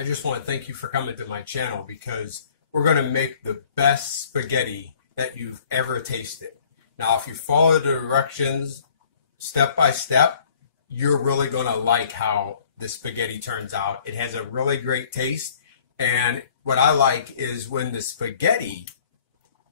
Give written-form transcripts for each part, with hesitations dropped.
I just want to thank you for coming to my channel because we're going to make the best spaghetti that you've ever tasted. Now, if you follow the directions step by step, you're really going to like how the spaghetti turns out. It has a really great taste, and what I like is when the spaghetti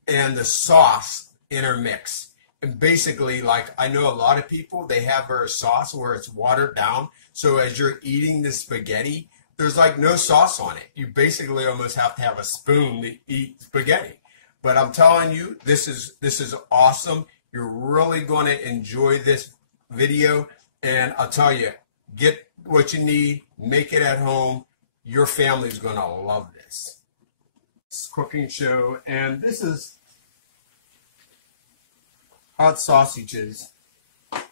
and the sauce intermix. And basically, like, I know a lot of people, they have their sauce where it's watered down, so as you're eating the spaghetti, there's like no sauce on it. You basically almost have to have a spoon to eat spaghetti. But I'm telling you, this is awesome. You're really going to enjoy this video. And I'll tell you, get what you need, make it at home. Your family's going to love this. It's a cooking show, and this is hot sausages.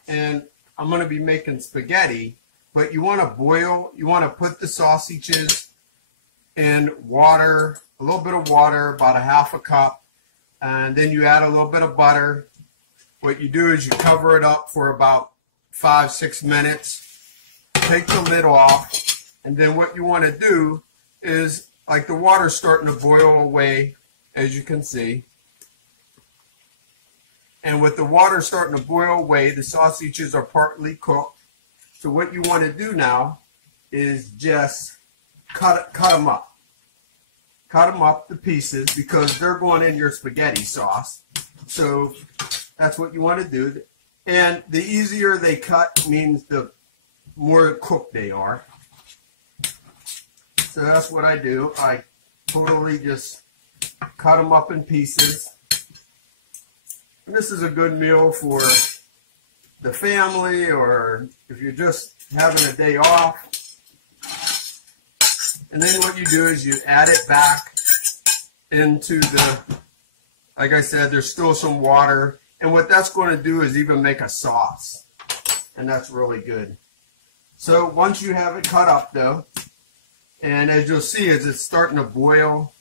And I'm going to be making spaghetti. But you want to put the sausages in water, a little bit of water, about a half a cup, and then you add a little bit of butter. What you do is you cover it up for about 5-6 minutes, take the lid off, and then what you want to do is, like, the water's starting to boil away, as you can see. And with the water starting to boil away, the sausages are partly cooked. So what you want to do now is just cut them up. Cut them up to pieces because they're going in your spaghetti sauce. So that's what you want to do. And the easier they cut means the more cooked they are. So that's what I do. I totally just cut them up in pieces. And this is a good meal for the family, or if you're just having a day off. And then what you do is you add it back into the, like I said, there's still some water, and what that's going to do is even make a sauce, and that's really good. So once you have it cut up though, and as you'll see as it's starting to boil,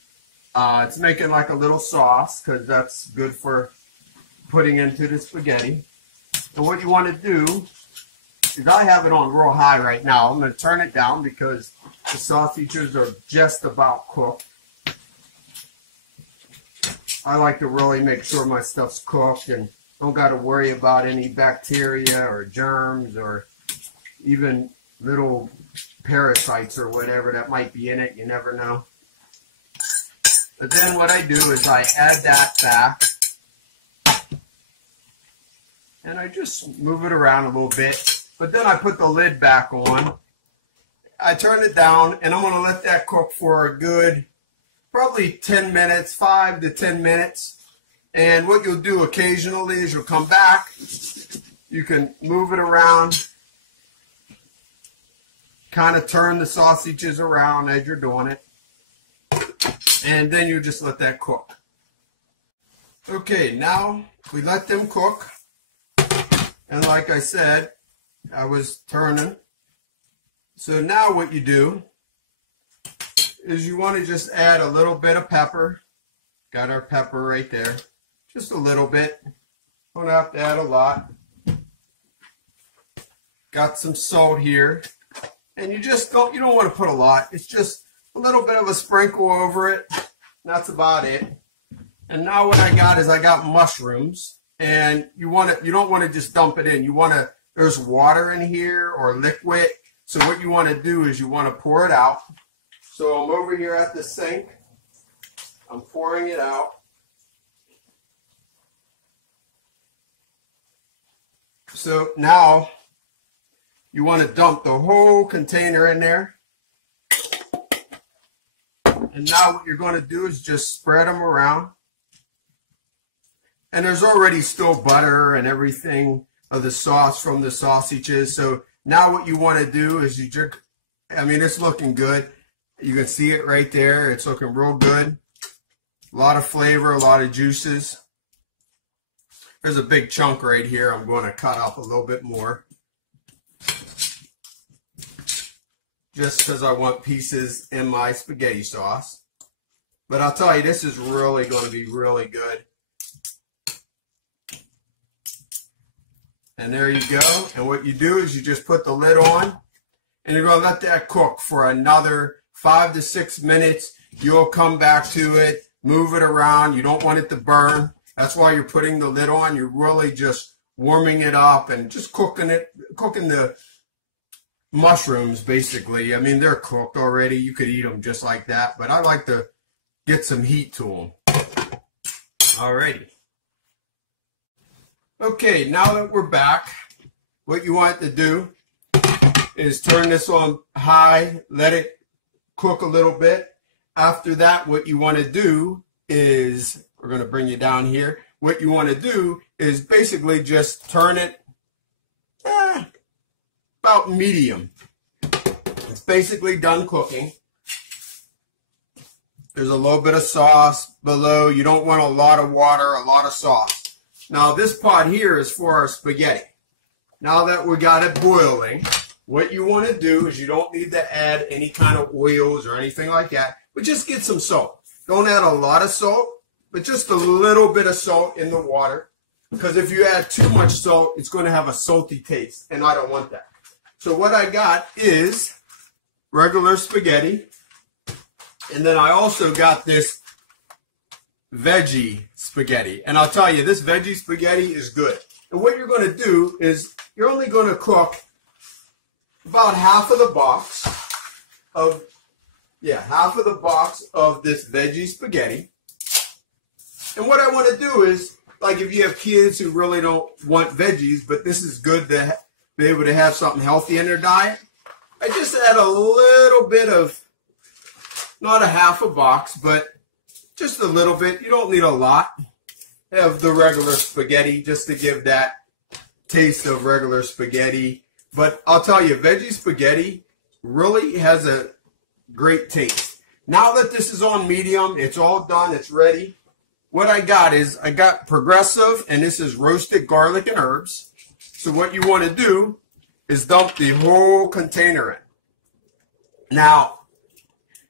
it's making like a little sauce because that's good for putting into the spaghetti. So what you want to do is, I have it on real high right now. I'm going to turn it down because the sausages are just about cooked. I like to really make sure my stuff's cooked and don't got to worry about any bacteria or germs or even little parasites or whatever that might be in it. You never know. But then what I do is I add that back. And I just move it around a little bit. But then I put the lid back on. I turn it down, and I'm going to let that cook for a good, probably 10 minutes, 5 to 10 minutes. And what you'll do occasionally is you'll come back. You can move it around. Kind of turn the sausages around as you're doing it. And then you just let that cook. Okay, now we let them cook. And like I said, I was turning. So now what you do is you want to just add a little bit of pepper. Got our pepper right there. Just a little bit. Don't have to add a lot. Got some salt here. And you don't want to put a lot. It's just a little bit of a sprinkle over it. That's about it. And now what I got is I got mushrooms. And you don't want to just dump it in. There's water in here or liquid. So what you want to do is you want to pour it out. So I'm over here at the sink. I'm pouring it out. So now you want to dump the whole container in there. And now what you're going to do is just spread them around. And there's already still butter and everything of the sauce from the sausages. So now what you want to do is it's looking good. You can see it right there. It's looking real good. A lot of flavor, a lot of juices. There's a big chunk right here. I'm going to cut up a little bit more. Just because I want pieces in my spaghetti sauce. But I'll tell you, this is really going to be really good. And there you go. And what you do is you just put the lid on, and you're going to let that cook for another 5 to 6 minutes. You'll come back to it, move it around. You don't want it to burn. That's why you're putting the lid on. You're really just warming it up and just cooking the mushrooms, basically. I mean, they're cooked already. You could eat them just like that, but I like to get some heat to them. Alrighty. Okay, now that we're back, what you want to do is turn this on high, let it cook a little bit. After that, what you want to do is, we're going to bring you down here. What you want to do is basically just turn it about medium. It's basically done cooking. There's a little bit of sauce below. You don't want a lot of water, a lot of sauce. Now this pot here is for our spaghetti. Now that we got it boiling, what you want to do is you don't need to add any kind of oils or anything like that, but just get some salt. Don't add a lot of salt, but just a little bit of salt in the water, because if you add too much salt, it's going to have a salty taste, and I don't want that. So what I got is regular spaghetti, and then I also got this veggie spaghetti. And I'll tell you, this veggie spaghetti is good. And what you're going to do is you're only going to cook about half of the box of this veggie spaghetti. And what I want to do is, like if you have kids who really don't want veggies, but this is good to be able to have something healthy in their diet, I just add a little bit of, not a half a box, but just a little bit. You don't need a lot. Have the regular spaghetti just to give that taste of regular spaghetti. But I'll tell you, veggie spaghetti really has a great taste. Now that this is on medium, it's all done, it's ready. What I got is, I got Progressive, and this is roasted garlic and herbs. So what you want to do is dump the whole container in. Now,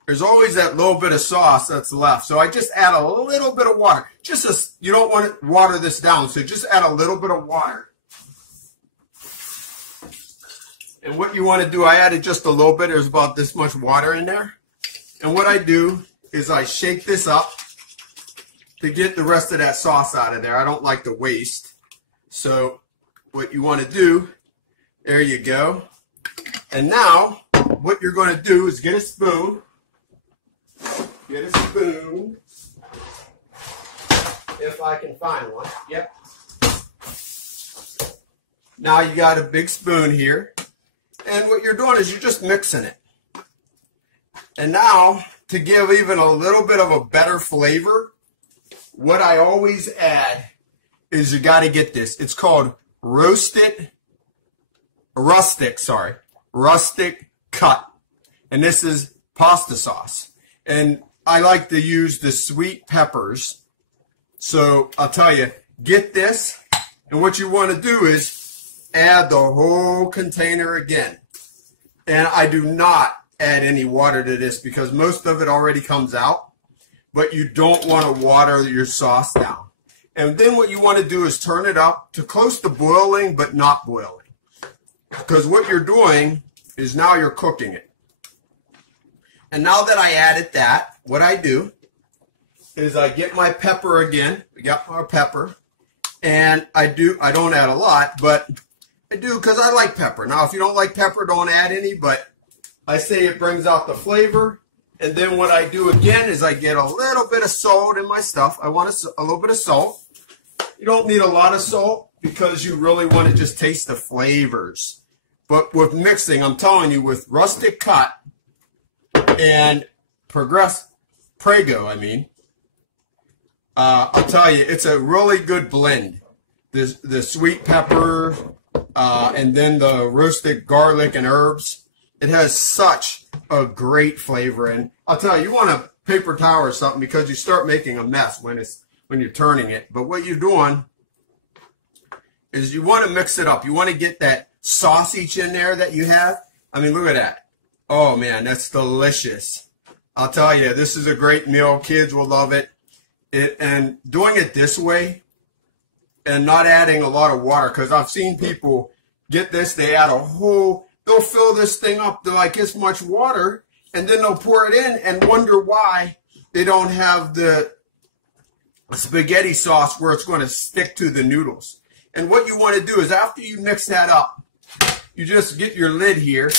there's always that little bit of sauce that's left. So I just add a little bit of water. You don't want to water this down, so just add a little bit of water. And what you want to do, I added just a little bit. There's about this much water in there. And what I do is I shake this up to get the rest of that sauce out of there. I don't like to waste. So what you want to do, there you go. And now what you're going to do is get a spoon. Get a spoon, if I can find one. Yep. Now you got a big spoon here, and what you're doing is you're just mixing it. And now, to give even a little bit of a better flavor, what I always add is you got to get this. It's called Rustic cut, and this is pasta sauce. And I like to use the sweet peppers. So I'll tell you, get this. And what you want to do is add the whole container again. And I do not add any water to this because most of it already comes out. But you don't want to water your sauce down. And then what you want to do is turn it up to close to boiling, but not boiling. Because what you're doing is now you're cooking it. And now that I added that, what I do is I get my pepper again. We got our pepper. And I don't add a lot, but I do because I like pepper. Now, if you don't like pepper, don't add any, but I say it brings out the flavor. And then what I do again is I get a little bit of salt in my stuff. I want a little bit of salt. You don't need a lot of salt because you really want to just taste the flavors. But with mixing, I'm telling you, with Rustic cut and Prego, I'll tell you, it's a really good blend. The sweet pepper and then the roasted garlic and herbs. It has such a great flavor. And I'll tell you, you want a paper towel or something because you start making a mess when you're turning it. But what you're doing is you want to mix it up. You want to get that sausage in there that you have. I mean, look at that. Oh, man, that's delicious. I'll tell you, this is a great meal. Kids will love it. And doing it this way and not adding a lot of water, because I've seen people get this, they add they'll fill this thing up to like this much water, and then they'll pour it in and wonder why they don't have the spaghetti sauce where it's going to stick to the noodles. And what you want to do is after you mix that up, you just get your lid here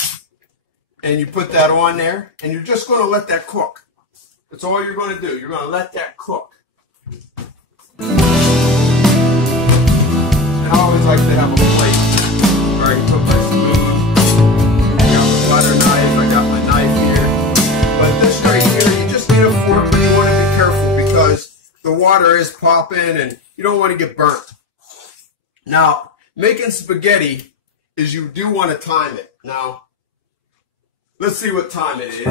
and you put that on there, and you're just going to let that cook. That's all you're going to do. You're going to let that cook. And I always like to have a plate where I can put my spoon. I got my butter knife, I got my knife here. But this right here, you just need a fork, but you want to be careful because the water is popping and you don't want to get burnt. Now, making spaghetti is you do want to time it. Now, let's see what time it is.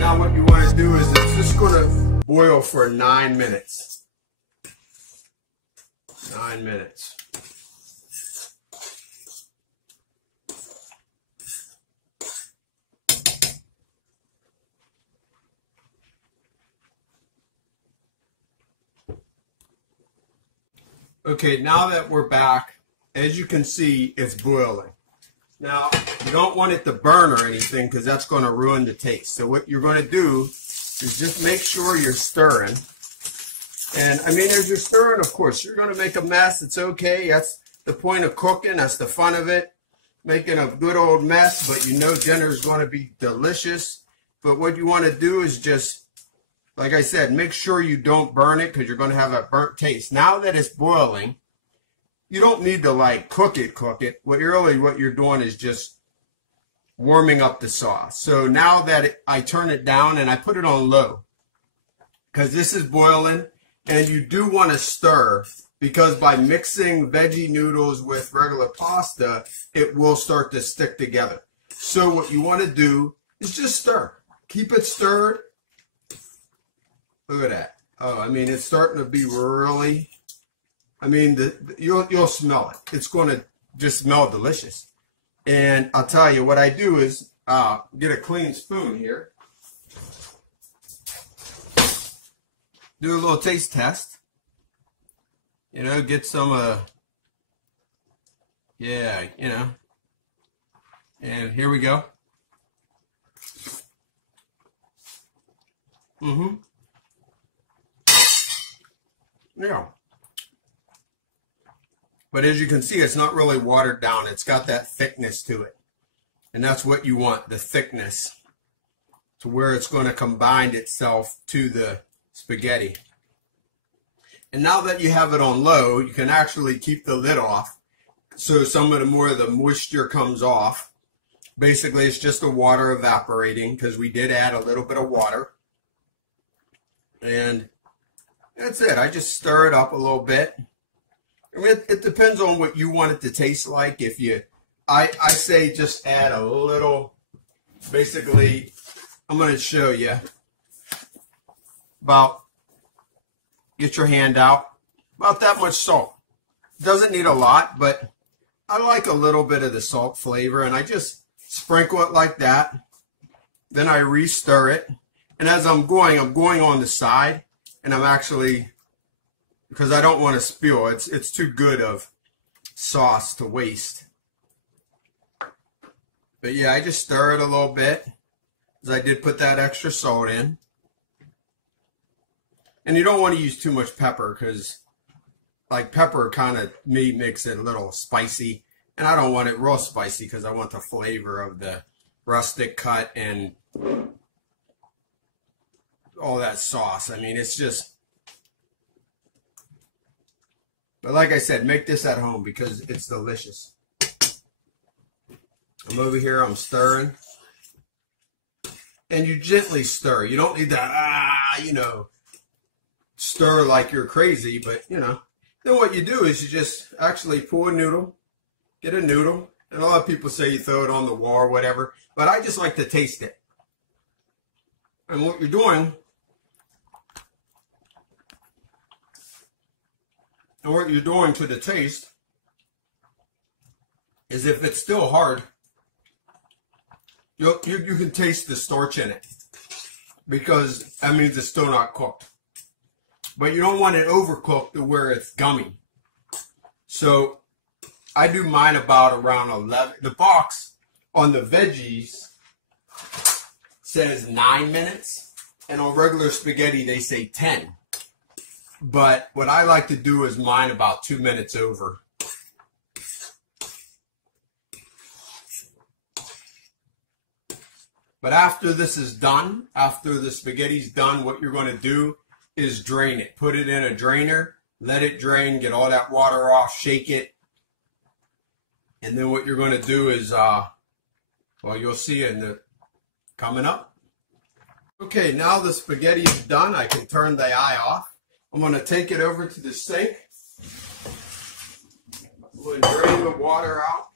Now what you want to do is it's just going to boil for 9 minutes. 9 minutes. Okay, now that we're back, as you can see, it's boiling. Now, you don't want it to burn or anything because that's going to ruin the taste. So what you're going to do is just make sure you're stirring. And, I mean, as you're stirring, of course, you're going to make a mess. It's okay. That's the point of cooking. That's the fun of it. Making a good old mess, but you know dinner is going to be delicious. But what you want to do is just, like I said, make sure you don't burn it because you're going to have a burnt taste. Now that it's boiling, you don't need to like cook it. What you're doing is just warming up the sauce. So now that I turn it down and I put it on low because this is boiling, and you do want to stir because by mixing veggie noodles with regular pasta, it will start to stick together. So what you want to do is just stir. Keep it stirred. Look at that. Oh, I mean, it's starting to be really, I mean, you'll smell it. It's going to just smell delicious. And I'll tell you, what I do is get a clean spoon here. Do a little taste test. You know, get some, yeah, you know. And here we go. Yeah. But as you can see, it's not really watered down. It's got that thickness to it. And that's what you want, the thickness, to where it's going to combine itself to the spaghetti. And now that you have it on low, you can actually keep the lid off so some of the more of the moisture comes off. Basically, it's just the water evaporating because we did add a little bit of water. And that's it. I just stir it up a little bit. I mean, it depends on what you want it to taste like. If you, I say just add a little, basically, I'm going to show you about, get your hand out, about that much salt. Doesn't need a lot, but I like a little bit of the salt flavor, and I just sprinkle it like that. Then I re-stir it. And as I'm going on the side, and I'm actually, because I don't want to spill. It's too good of sauce to waste. But yeah, I just stir it a little bit, because I did put that extra salt in. And you don't want to use too much pepper, because like pepper kind of makes it a little spicy. And I don't want it real spicy, because I want the flavor of the rustic cut and all that sauce. I mean, it's just, but like I said, make this at home because it's delicious. I'm over here, I'm stirring. And you gently stir. You don't need to, you know, stir like you're crazy, but, you know. Then what you do is you just actually pull a noodle, get a noodle. And a lot of people say you throw it on the wall or whatever, but I just like to taste it. And what you're doing, to the taste is if it's still hard, you can taste the starch in it. because that means it's still not cooked. But you don't want it overcooked to where it's gummy. So I do mine about around 11. The box on the veggies says 9 minutes, and on regular spaghetti they say 10. But what I like to do is mine about 2 minutes over. But after this is done, after the spaghetti's done, what you're going to do is drain it. Put it in a drainer, let it drain, get all that water off, shake it. And then what you're going to do is, well, you'll see in the coming up. Okay, now the spaghetti is done. I can turn the eye off. I'm going to take it over to the sink. I'm going to drain the water out.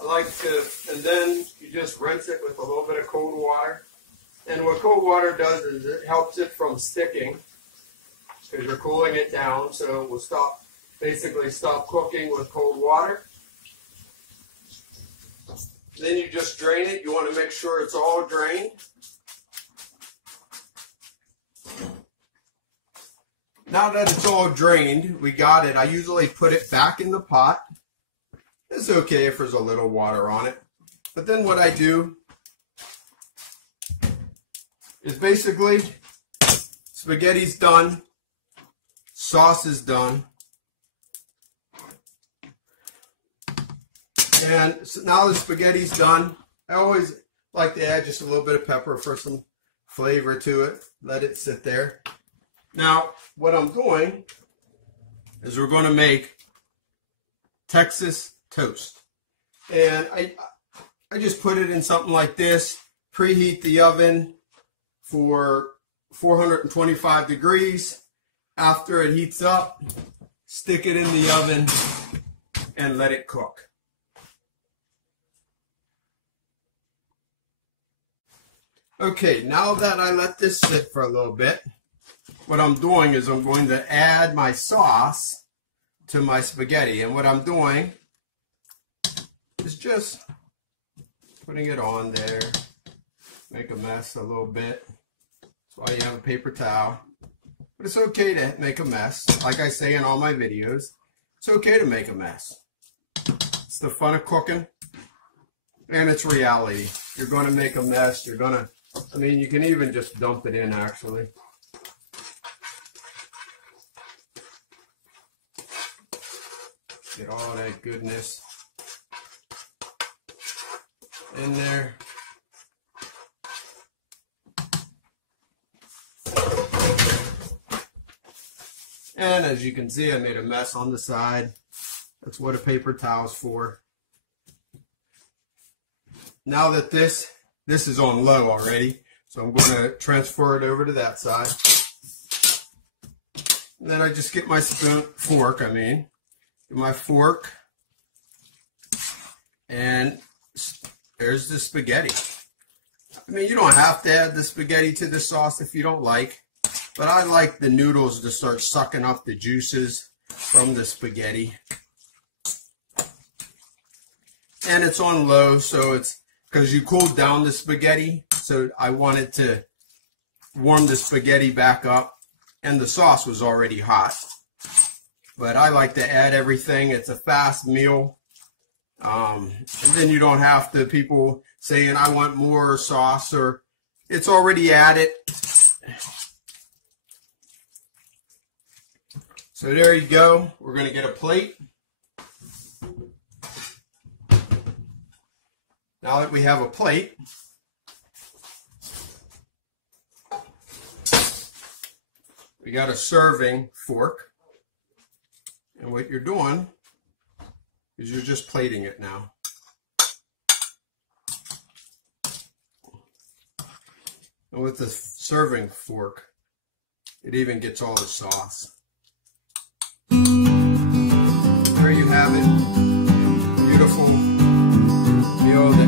I like to, and then you just rinse it with a little bit of cold water. And what cold water does is it helps it from sticking because you're cooling it down, so it will basically stop cooking with cold water. Then you just drain it. You want to make sure it's all drained. Now that it's all drained, we got it. I usually put it back in the pot. It's okay if there's a little water on it. But then what I do is basically spaghetti's done, sauce is done, and so now the spaghetti's done. I always like to add just a little bit of pepper for some flavor to it. Let it sit there. Now what I'm doing is we're going to make Texas toast, and I just put it in something like this, preheat the oven for 425 degrees. After it heats up, stick it in the oven and let it cook. Okay, now that I let this sit for a little bit, what I'm doing is I'm going to add my sauce to my spaghetti, and what I'm doing is just putting it on there. Make a mess a little bit. That's why you have a paper towel. But it's okay to make a mess. Like I say in all my videos, it's okay to make a mess. It's the fun of cooking, and it's reality. You're going to make a mess. You're going to, I mean, you can even just dump it in actually. Get all that goodness in there. And as you can see, I made a mess on the side. That's what a paper towel is for. Now that this is on low already, so I'm going to transfer it over to that side. And then I just get my fork, my fork, and there's the spaghetti. I mean, you don't have to add the spaghetti to the sauce if you don't like, but I like the noodles to start sucking up the juices from the spaghetti. And it's on low, so it's because you cooled down the spaghetti, so I wanted to warm the spaghetti back up, and the sauce was already hot. But I like to add everything. It's a fast meal. And then you don't have to people saying, I want more sauce, or it's already added. So there you go. We're going to get a plate. Now that we have a plate, we got a serving fork. And what you're doing is you're just plating it now. And with the serving fork, it even gets all the sauce. There you have it. Beautiful meal that